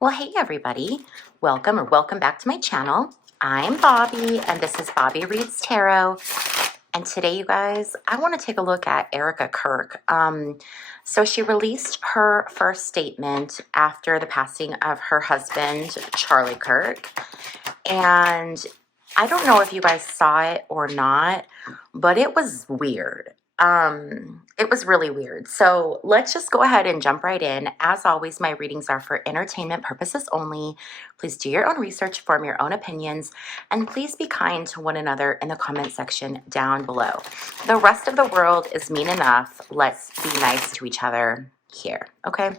Well, hey everybody. Welcome back to my channel. I'm Bobbie and this is Bobbie Reads Tarot. And today, you guys, I want to take a look at Erika Kirk. So she released her first statement after the passing of her husband, Charlie Kirk. And I don't know if you guys saw it or not, but it was weird. It was really weird. So let's just go ahead and jump right in. As always, my readings are for entertainment purposes only. Please do your own research, form your own opinions, and please be kind to one another in the comment section down below. The rest of the world is mean enough. Let's be nice to each other here, okay?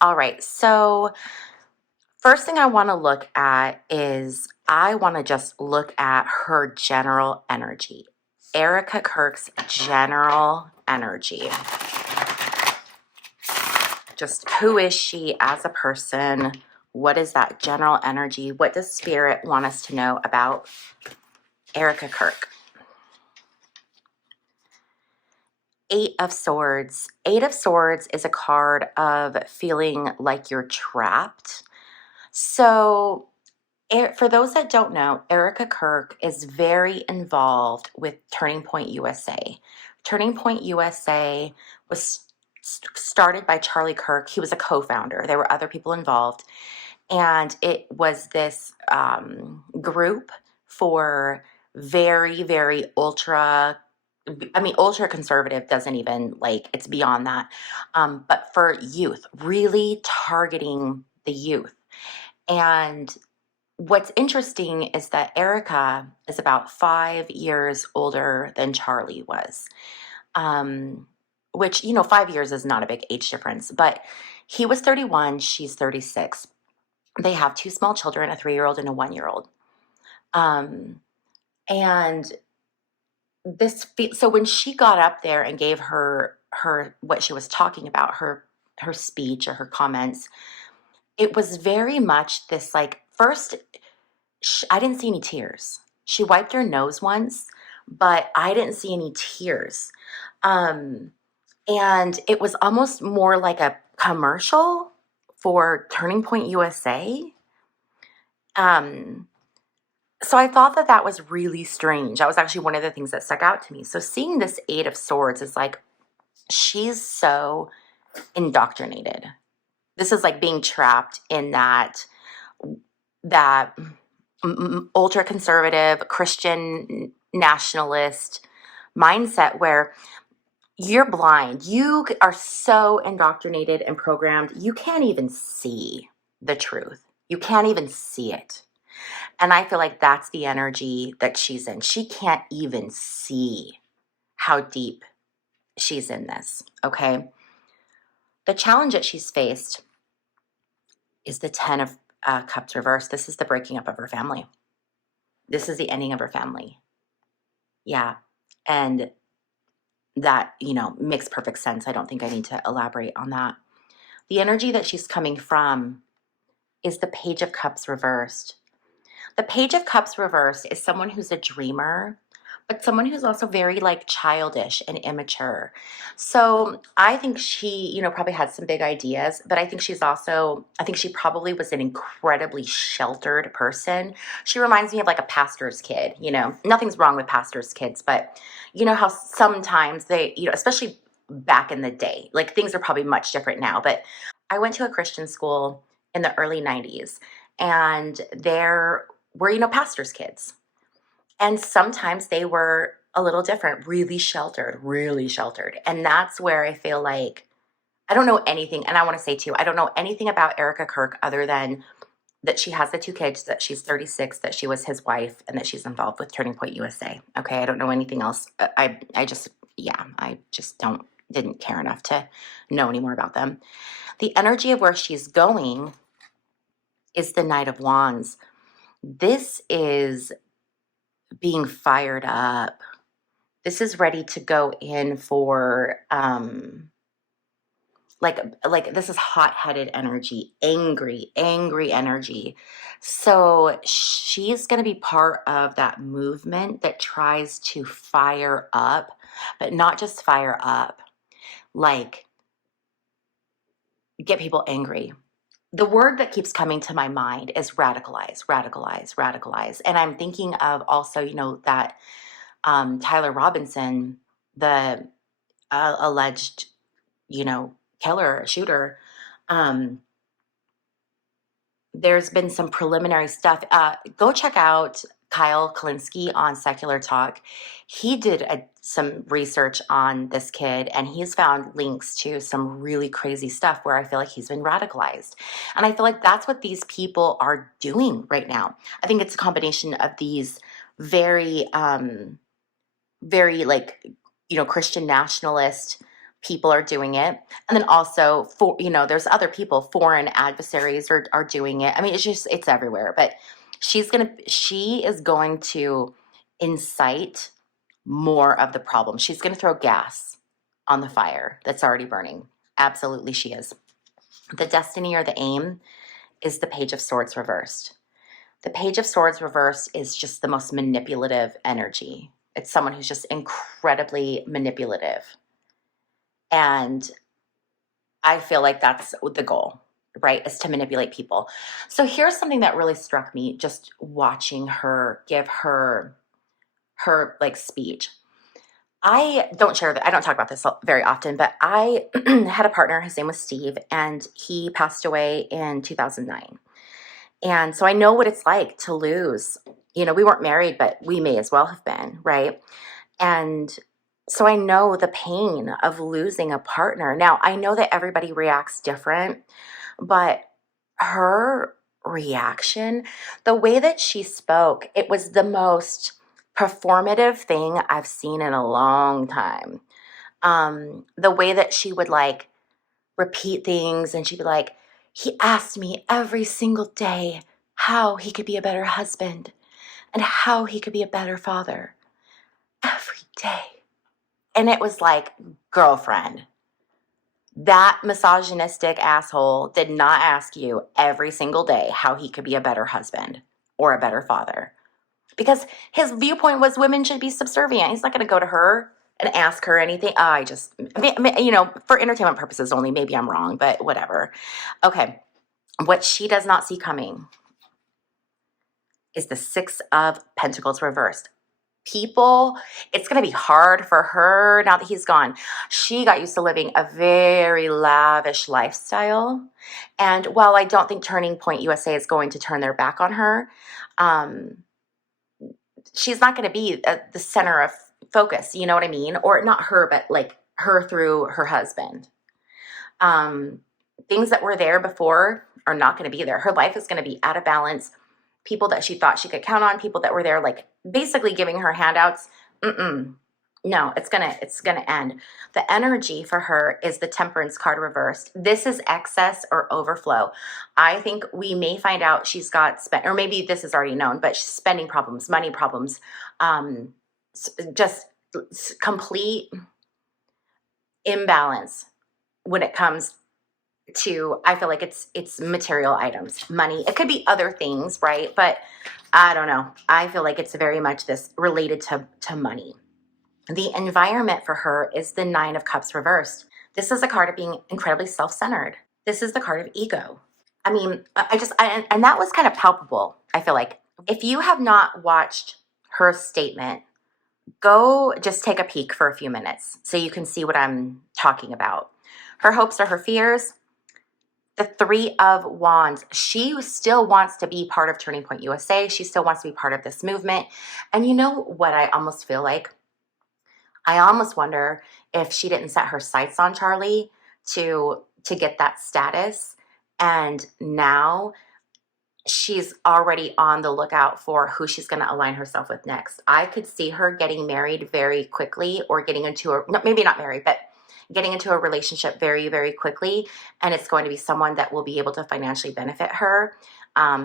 All right, so first thing I want to look at is I want to just look at her general energy. Erika Kirk's general energy. Just who is she as a person? What is that general energy? What does Spirit want us to know about Erika Kirk? Eight of Swords. Eight of Swords is a card of feeling like you're trapped. So for those that don't know, Erika Kirk is very involved with Turning Point USA. Turning Point USA was started by Charlie Kirk. He was a co-founder. There were other people involved. And it was this group for very, very ultra conservative doesn't even, like, it's beyond that. But for youth, really targeting the youth. And what's interesting is that Erika is about 5 years older than Charlie was, which, 5 years is not a big age difference, but he was 31, she's 36. They have two small children, a 3-year-old and a 1-year-old. And so when she got up there and gave her what she was talking about, her speech or her comments, it was very much this, like, first, I didn't see any tears. She wiped her nose once, but I didn't see any tears. And it was almost more like a commercial for Turning Point USA. So I thought that was really strange. That was actually one of the things that stuck out to me. So seeing this Eight of Swords is like, she's so indoctrinated. This is like being trapped in that ultra conservative Christian nationalist mindset where you're blind. You are so indoctrinated and programmed, you can't even see the truth. You can't even see it. And I feel like that's the energy that she's in. She can't even see how deep she's in this, okay? The challenge that she's faced is the 10 of Cups reversed. This is the breaking up of her family. This is the ending of her family. Yeah. And that, makes perfect sense. I don't think I need to elaborate on that. The energy that she's coming from is the Page of Cups reversed. The Page of Cups reversed is someone who's a dreamer, but someone who's also very, like, childish and immature. So I think she, probably had some big ideas, but I think she probably was an incredibly sheltered person. She reminds me of like a pastor's kid, nothing's wrong with pastor's kids, but you know how sometimes they, especially back in the day, like, things are probably much different now, but I went to a Christian school in the early 90s, and there were, pastor's kids. And sometimes they were a little different, really sheltered, really sheltered. And that's where I feel like I don't know anything. And I want to say too, I don't know anything about Erika Kirk other than that she has the 2 kids, that she's 36, that she was his wife, and that she's involved with Turning Point USA. Okay, I don't know anything else. I just didn't care enough to know any more about them. The energy of where she's going is the Knight of Wands. This is being fired up. This is ready to go in for like this is hot-headed energy, angry energy. So she's going to be part of that movement that tries to fire up, but not just fire up, like get people angry. the word that keeps coming to my mind is radicalize, radicalize, radicalize. And I'm thinking of also, that Tyler Robinson, the alleged, killer, shooter. Um, there's been some preliminary stuff. Go check out Kyle Kalinske on Secular Talk. He did some research on this kid, and he's found links to some really crazy stuff where I feel like he's been radicalized. And I feel like that's what these people are doing right now. I think it's a combination of these very, very like, Christian nationalist people are doing it. And then also there's other people, foreign adversaries are doing it. I mean, it's everywhere, but she is going to incite more of the problem. She's going to throw gas on the fire that's already burning. Absolutely. She is. The destiny or the aim is the Page of Swords reversed. The Page of Swords reversed is just the most manipulative energy. It's someone who's just incredibly manipulative. And I feel like that's the goal, right? Is to manipulate people. So here's something that really struck me just watching her give her like speech. I don't talk about this very often, but I had a partner, his name was Steve, and he passed away in 2009. And so I know what it's like to lose. We weren't married, but we may as well have been, right? And so I know the pain of losing a partner. Now, I know that everybody reacts different, but her reaction, the way that she spoke, it was the most performative thing I've seen in a long time. The way that she would like repeat things, and she'd be like, he asked me every single day how he could be a better husband and how he could be a better father. Every day. And it was like, girlfriend, that misogynistic asshole did not ask you every single day how he could be a better husband or a better father. Because his viewpoint was women should be subservient. He's not going to go to her and ask her anything. For entertainment purposes only, maybe I'm wrong, but whatever. Okay. What she does not see coming is the Six of Pentacles reversed. It's going to be hard for her now that he's gone. She got used to living a very lavish lifestyle. And while I don't think Turning Point USA is going to turn their back on her, she's not going to be the center of focus. You know what I mean? Or not her, but like her through her husband. Things that were there before are not going to be there. Her life is going to be out of balance. People that she thought she could count on, people that were there, like basically giving her handouts. No, it's gonna end. The energy for her is the Temperance card reversed. This is excess or overflow. I think we may find out she's got or maybe this is already known, but spending problems, money problems, just complete imbalance when it comes to, I feel like it's material items, money. It could be other things, right? But I don't know. I feel like it's very much this related to money. The environment for her is the Nine of Cups reversed. This is a card of being incredibly self-centered. This is the card of ego. I mean, and that was kind of palpable, I feel like. If you have not watched her statement, go just take a peek for a few minutes so you can see what I'm talking about. Her hopes are her fears. The Three of Wands. She still wants to be part of Turning Point USA. She still wants to be part of this movement. And you know what I almost feel like? I almost wonder if she didn't set her sights on Charlie to get that status. And now she's already on the lookout for who she's going to align herself with next. I could see her getting married very quickly, or getting into maybe not married, but getting into a relationship very, very quickly. And it's going to be someone that will be able to financially benefit her.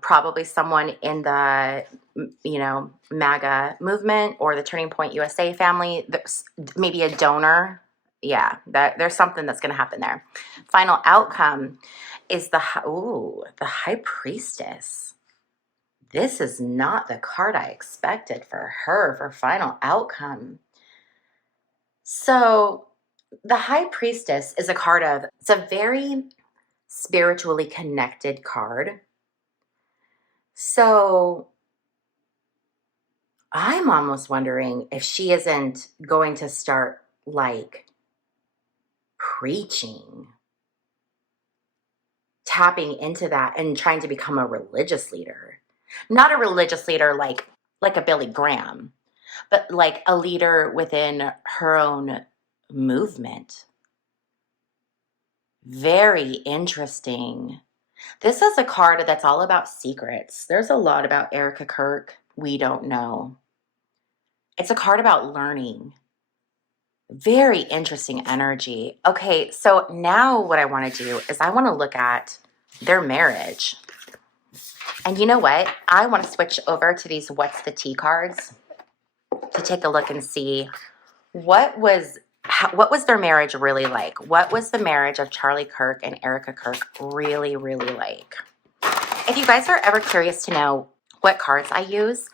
Probably someone in the, MAGA movement or the Turning Point USA family, maybe a donor. Yeah, there's something that's going to happen there. Final outcome is the High Priestess. This is not the card I expected for her for final outcome. So the High Priestess is a card of, it's a very spiritually connected card. So I'm almost wondering if she isn't going to start like preaching, tapping into that and trying to become a religious leader. Not a religious leader like a Billy Graham, but like a leader within her own movement. Very interesting. This is a card that's all about secrets. There's a lot about Erika Kirk we don't know. It's a card about learning. Very interesting energy. Okay, so now what I want to do is I want to look at their marriage. And you know what? I want to switch over to these What's the Tea cards to take a look and see what was their marriage really like? What was the marriage of Charlie Kirk and Erika Kirk really, really like? If you guys are ever curious to know what cards I use,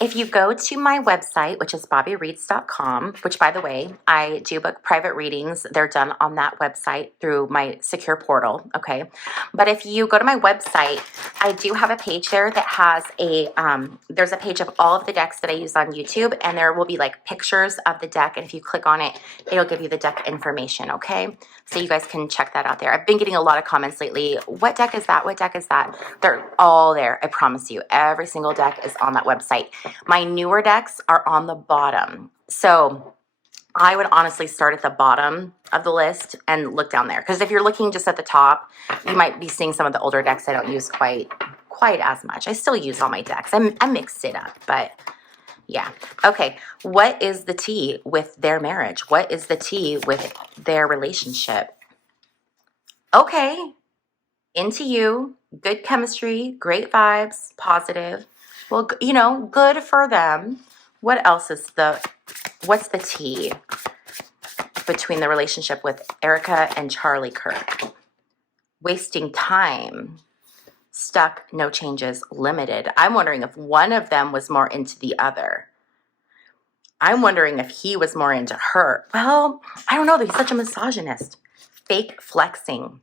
if you go to my website, which is bobbiereads.com, which, by the way, I do book private readings. They're done on that website through my secure portal, okay? But if you go to my website, I do have a page there that has there's a page of all of the decks that I use on YouTube, and there will be like pictures of the deck, and if you click on it, it'll give you the deck information, okay? So you guys can check that out there. I've been getting a lot of comments lately. What deck is that? What deck is that? They're all there. I promise you. Every single deck is on that website. My newer decks are on the bottom. So I would honestly start at the bottom of the list and look down there. Because if you're looking just at the top, you might be seeing some of the older decks I don't use quite as much. I still use all my decks. I mixed it up, but yeah. Okay, what is the tea with their marriage? What is the tea with their relationship? Okay, into you, good chemistry, great vibes, positive. Well, you know, good for them. What else is what's the tea between the relationship with Erika and Charlie Kirk? Wasting time. Stuck, no changes, limited. I'm wondering if one of them was more into the other. I'm wondering if he was more into her. Well, I don't know. He's such a misogynist. Fake flexing.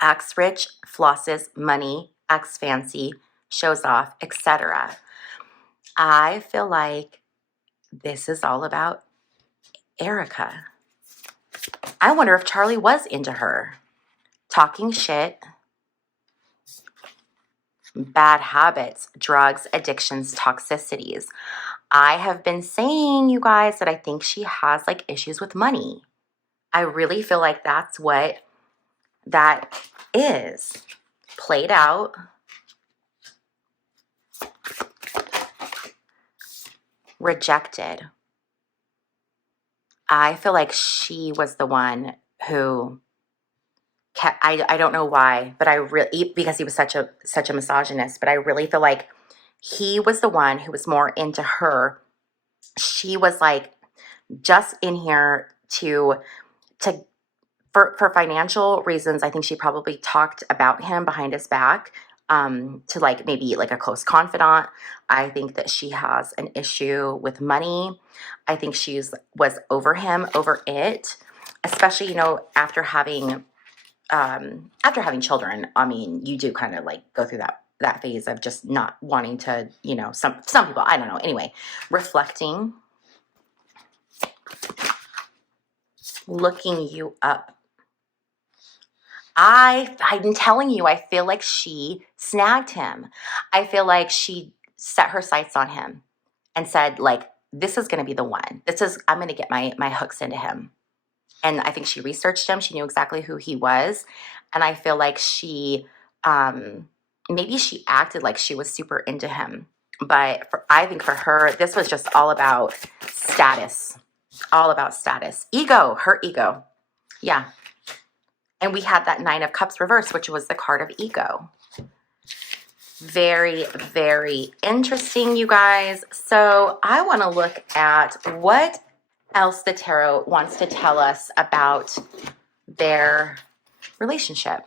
Acts rich, flosses money, acts fancy, shows off, etc. I feel like this is all about Erika. I wonder if Charlie was into her. Talking shit, bad habits, drugs, addictions, toxicities. I have been saying, you guys, that I think she has like issues with money. I really feel like that's what that is. Played out. Rejected. I feel like she was the one who kept, I don't know why, but I really, because he was such a misogynist, but I really feel like he was the one who was more into her. She was like just in here for financial reasons. I think she probably talked about him behind his back to like maybe like a close confidant. I think that she has an issue with money. I think was over him, over it, especially, you know, after having children. I mean, you do kind of like go through that phase of just not wanting to, you know, some people, I don't know. Anyway, reflecting, looking you up. I'm telling you, I feel like she snagged him. I feel like she set her sights on him and said, like, this is going to be the one. I'm going to get my hooks into him. And I think she researched him. She knew exactly who he was. And I feel like maybe she acted like she was super into him. But I think for her, this was just all about status. All about status. Ego, her ego. Yeah. And we had that Nine of Cups reverse, which was the card of ego. Very, very interesting, you guys. So I want to look at what else the tarot wants to tell us about their relationship.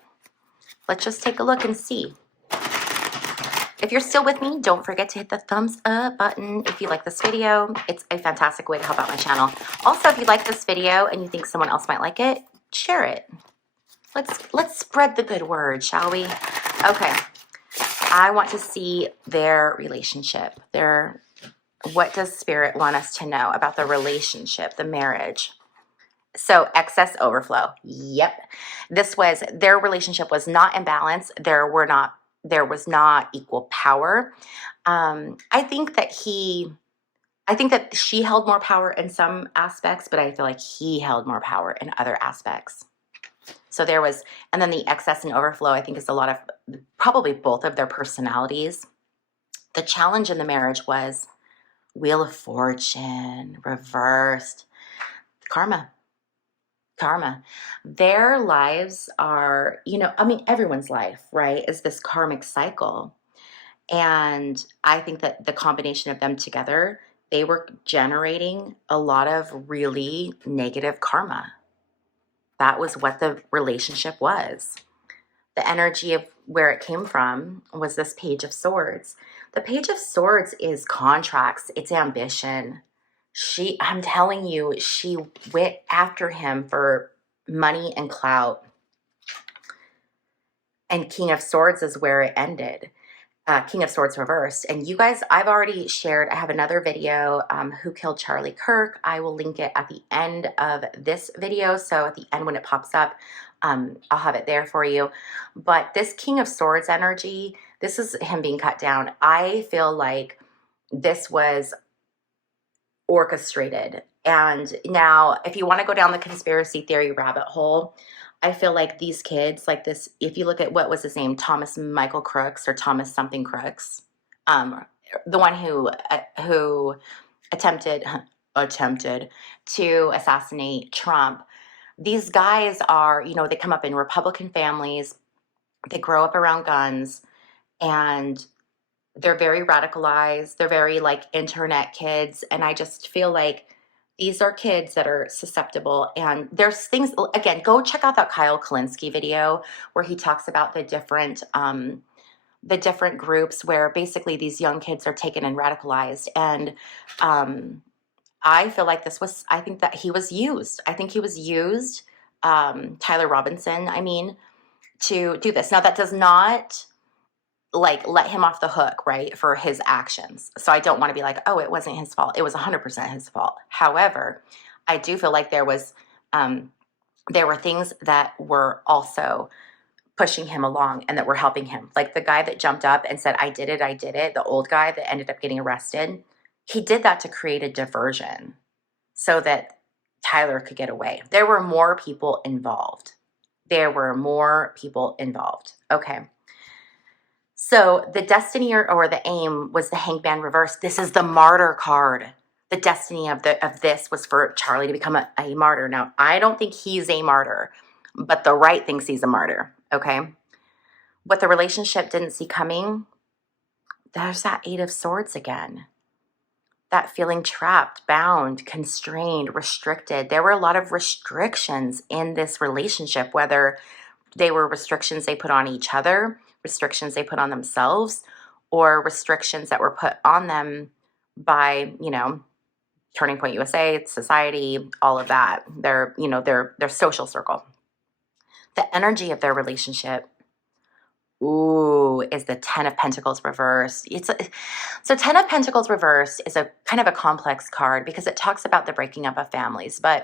Let's just take a look and see. If you're still with me, don't forget to hit the thumbs up button if you like this video. It's a fantastic way to help out my channel. Also, if you like this video and you think someone else might like it, share it. Let's spread the good word, shall we? Okay. I want to see their relationship. What does Spirit want us to know about the relationship, the marriage? So excess overflow. Yep. Their relationship was not in balance. There was not equal power. I think that she held more power in some aspects, but I feel like he held more power in other aspects. So and then the excess and overflow, I think, is a lot of probably both of their personalities. The challenge in the marriage was Wheel of Fortune, reversed, karma. Their lives are, everyone's life, right, is this karmic cycle. And I think that the combination of them together, they were generating a lot of really negative karma. That was what the relationship was. The energy of where it came from was this Page of Swords. The Page of Swords is contracts, it's ambition. I'm telling you, she went after him for money and clout. And King of Swords is where it ended. King of Swords reversed. And you guys, I've already shared, I have another video, Who Killed Charlie Kirk. I will link it at the end of this video. So at the end when it pops up, I'll have it there for you. But this King of Swords energy, this is him being cut down. I feel like this was orchestrated. And now, if you want to go down the conspiracy theory rabbit hole, I feel like these kids, like this, if you look at what was his name, Thomas Michael Crooks or Thomas something Crooks, the one who attempted to assassinate Trump. These guys are, they come up in Republican families, they grow up around guns, and they're very radicalized. They're very like internet kids. And I just feel like these are kids that are susceptible. And there's things, again, go check out that Kyle Kalinske video where he talks about the different groups where basically these young kids are taken and radicalized. And I feel like I think that he was used. I think he was used, Tyler Robinson, to do this. Now that does not let him off the hook, right, for his actions. So I don't want to be like, oh, it wasn't his fault. It was 100% his fault. However, I do feel like there were things that were also pushing him along and that were helping him. Like the guy that jumped up and said, I did it, the old guy that ended up getting arrested, he did that to create a diversion so that Tyler could get away. There were more people involved. Okay. So the destiny or the aim was the Hangman reverse. This is the martyr card. The destiny of this was for Charlie to become a martyr. Now, I don't think he's a martyr, but the right thinks he's a martyr, okay? What the relationship didn't see coming, there's that Eight of Swords again. That feeling trapped, bound, constrained, restricted. There were a lot of restrictions in this relationship, whether they were restrictions they put on each other, restrictions they put on themselves, or restrictions that were put on them by, Turning Point USA, society, all of that, their social circle. The energy of their relationship, is the Ten of Pentacles reversed. So Ten of Pentacles reversed is a kind of a complex card because it talks about the breaking up of families, or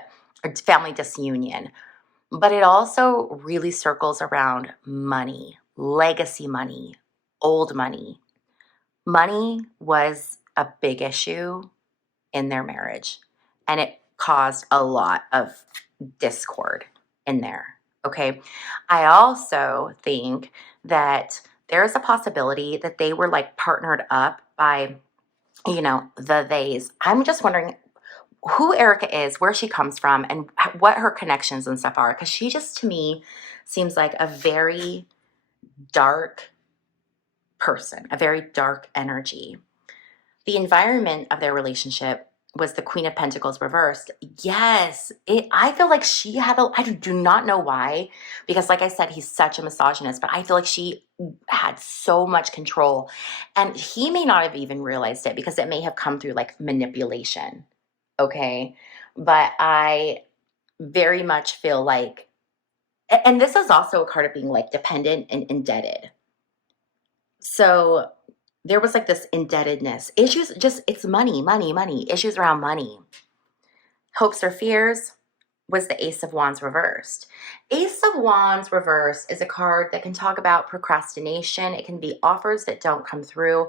family disunion. But it also really circles around money, legacy money, old money. Money was a big issue in their marriage, and it caused a lot of discord in there, okay? I also think that there is a possibility that they were partnered up by, the theys. I'm just wondering who Erika is, where she comes from, and what her connections and stuff are. Because she just, to me, seems like a very dark person, a very dark energy. The environment of their relationship was the Queen of Pentacles reversed. Yes, I feel like she had I do not know why, because like I said, he's such a misogynist, but I feel like she had so much control. And he may not have even realized it because it may have come through manipulation. Okay. But I very much feel like And this is also a card of being like dependent and indebted. So there was like this indebtedness issues, just it's money, money, money, issues around money. Hopes or fears was the Ace of Wands reversed. Ace of Wands reversed is a card that can talk about procrastination. It can be offers that don't come through,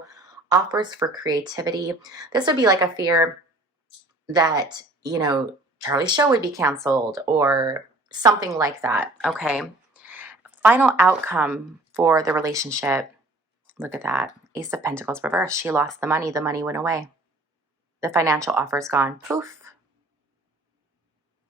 offers for creativity. This would be like a fear that, Charlie's show would be canceled or something like that. Okay. Final outcome for the relationship. Look at that. Ace of Pentacles reversed. She lost the money went away. The financial offer is gone. Poof.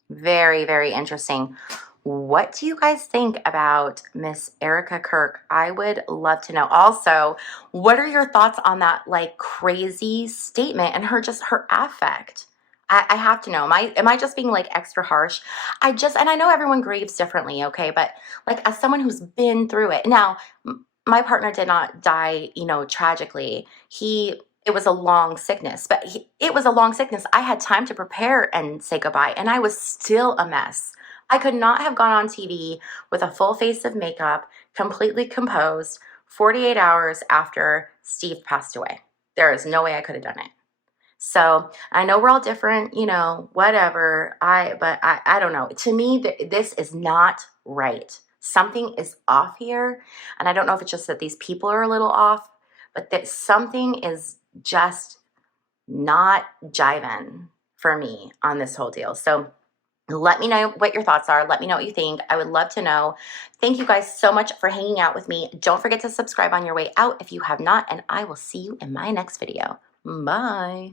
Very, very interesting. What do you guys think about Miss Erika Kirk? I would love to know. Also, what are your thoughts on that like crazy statement and her affect? I have to know. Am I just being like extra harsh? And I know everyone grieves differently, okay? But like as someone who's been through it. Now, my partner did not die, tragically. It was a long sickness, but it was a long sickness. I had time to prepare and say goodbye, and I was still a mess. I could not have gone on TV with a full face of makeup, completely composed, 48 hours after Steve passed away. There is no way I could have done it. So I know we're all different, whatever. But I don't know. To me, this is not right. Something is off here. And I don't know if it's just that these people are a little off, but that something is just not jiving for me on this whole deal. So let me know what your thoughts are. Let me know what you think. I would love to know. Thank you guys so much for hanging out with me. Don't forget to subscribe on your way out if you have not, and I will see you in my next video. Bye.